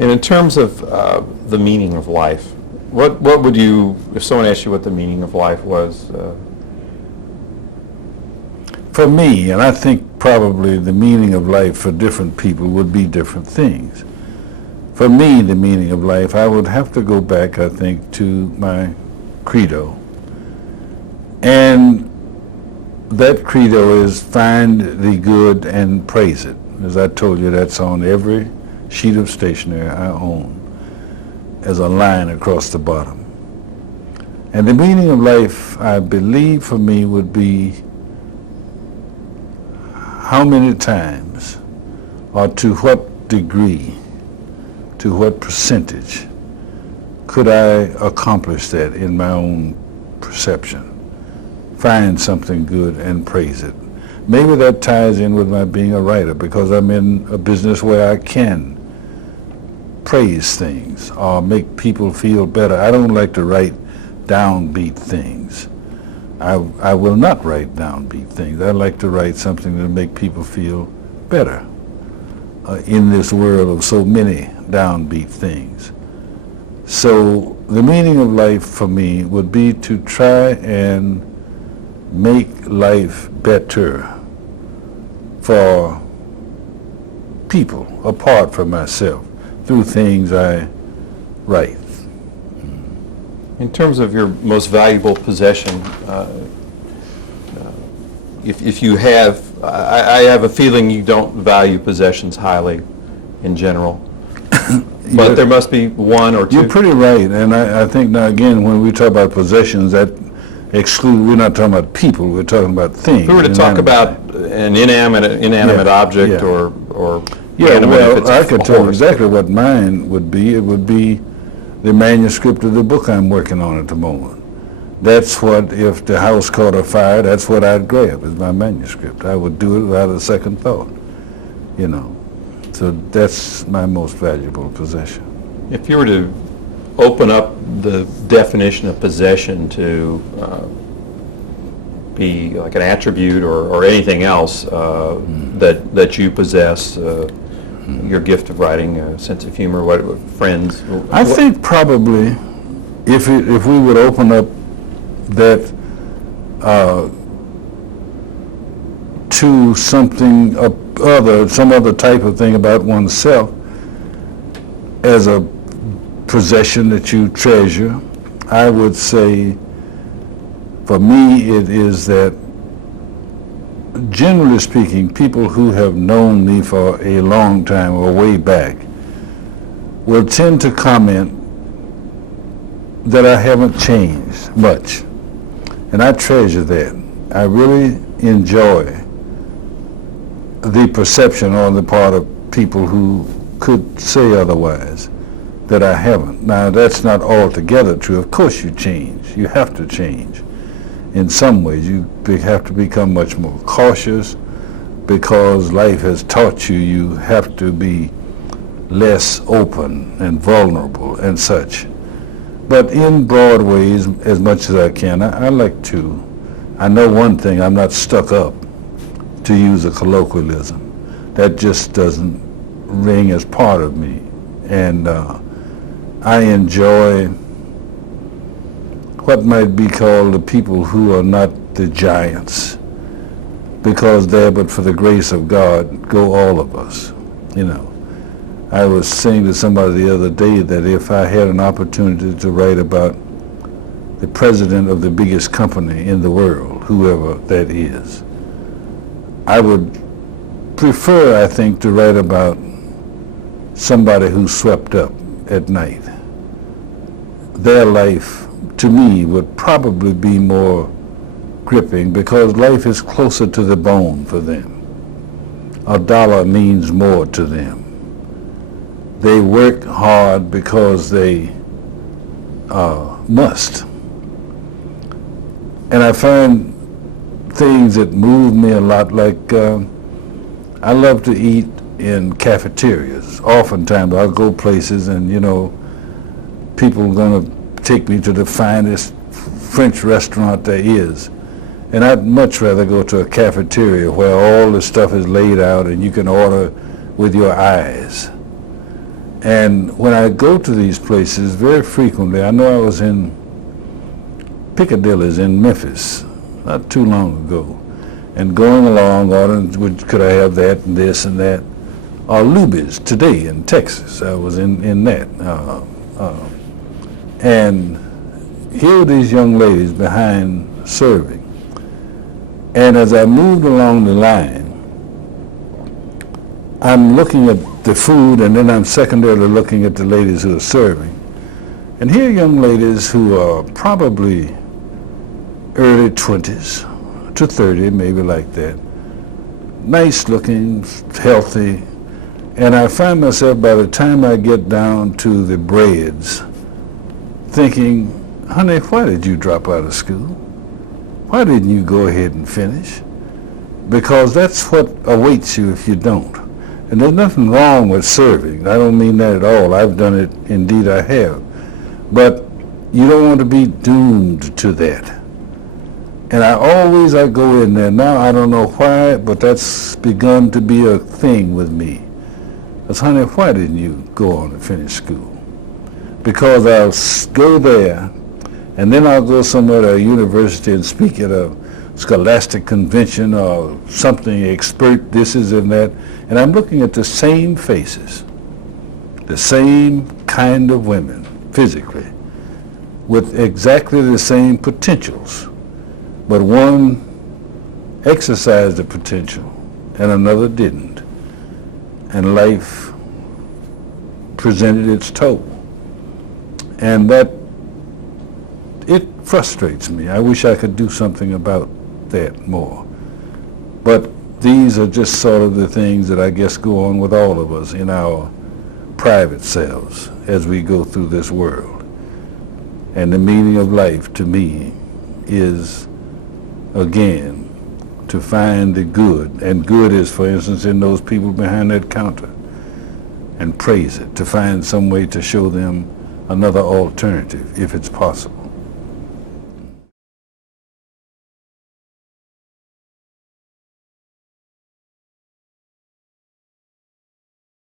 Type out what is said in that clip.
And in terms of the meaning of life, what would you, if someone asked you what the meaning of life was? For me, and I think probably the meaning of life for different people would be different things. For me, the meaning of life, I would have to go back, I think, to my credo. And that credo is find the good and praise it. As I told you, that's on every sheet of stationery I own as a line across the bottom. And the meaning of life, I believe, for me would be how many times or to what degree, to what percentage could I accomplish that in my own perception? Find something good and praise it. Maybe that ties in with my being a writer, because I'm in a business where I can praise things or make people feel better. I don't like to write downbeat things. I will not write downbeat things. I like to write something that make people feel better in this world of so many downbeat things. So the meaning of life for me would be to try and make life better for people apart from myself through things I write. In terms of your most valuable possession, if you have, I have a feeling you don't value possessions highly in general, but there must be one or two. You're pretty right, and I think now again when we talk about possessions, that we're not talking about people, we're talking about things. If we were to talk about an inanimate object or well, I could tell you exactly what mine would be. It would be the manuscript of the book I'm working on at the moment. That's what, if the house caught a fire, that's what I'd grab, is my manuscript. I would do it without a second thought, you know. So that's my most valuable possession. If you were to open up the definition of possession to be like an attribute or anything else that you possess, your gift of writing, a sense of humor, friends? I think probably if we would open up that to something some other type of thing about oneself as a possession that you treasure, I would say for me it is that, generally speaking, people who have known me for a long time or way back will tend to comment that I haven't changed much. And I treasure that. I really enjoy the perception on the part of people who could say otherwise, that I haven't. Now, that's not altogether true. Of course you change. You have to change. In some ways, you have to become much more cautious because life has taught you you have to be less open and vulnerable and such. But in broad ways, as much as I can, I like to. I know one thing, I'm not stuck up, to use a colloquialism. That just doesn't ring as part of me. And I enjoy what might be called the people who are not the giants, because there but for the grace of God go all of us, you know. I was saying to somebody the other day that if I had an opportunity to write about the president of the biggest company in the world, whoever that is, I would prefer, I think, to write about somebody who swept up at night. Their life, to me, would probably be more gripping because life is closer to the bone for them. A dollar means more to them. They work hard because they must. And I find things that move me a lot, like I love to eat in cafeterias. Oftentimes I'll go places and, you know, people are going to take me to the finest French restaurant there is. And I'd much rather go to a cafeteria where all the stuff is laid out and you can order with your eyes. And when I go to these places, very frequently, I know I was in Piccadilly's in Memphis not too long ago, and going along, ordering, could I have that and this and that, or Luby's today in Texas. I was in that. And here were these young ladies behind serving. And as I moved along the line, I'm looking at the food, and then I'm secondarily looking at the ladies who are serving. And here are young ladies who are probably early 20s to 30, maybe like that. Nice looking, healthy. And I find myself, by the time I get down to the breads, thinking, honey, why did you drop out of school? Why didn't you go ahead and finish? Because that's what awaits you if you don't. And there's nothing wrong with serving. I don't mean that at all. I've done it, indeed I have. But you don't want to be doomed to that. And I go in there. Now I don't know why, but that's begun to be a thing with me. Because, honey, why didn't you go on and finish school? Because I'll go there, and then I'll go somewhere to a university and speak at a scholastic convention or something, expert this is and that, and I'm looking at the same faces, the same kind of women, physically, with exactly the same potentials, but one exercised the potential and another didn't, and life presented its toll. And that, it frustrates me. I wish I could do something about that more. But these are just sort of the things that I guess go on with all of us in our private selves as we go through this world. And the meaning of life to me is, again, to find the good. And good is, for instance, in those people behind that counter, and praise it, to find some way to show them another alternative, if it's possible.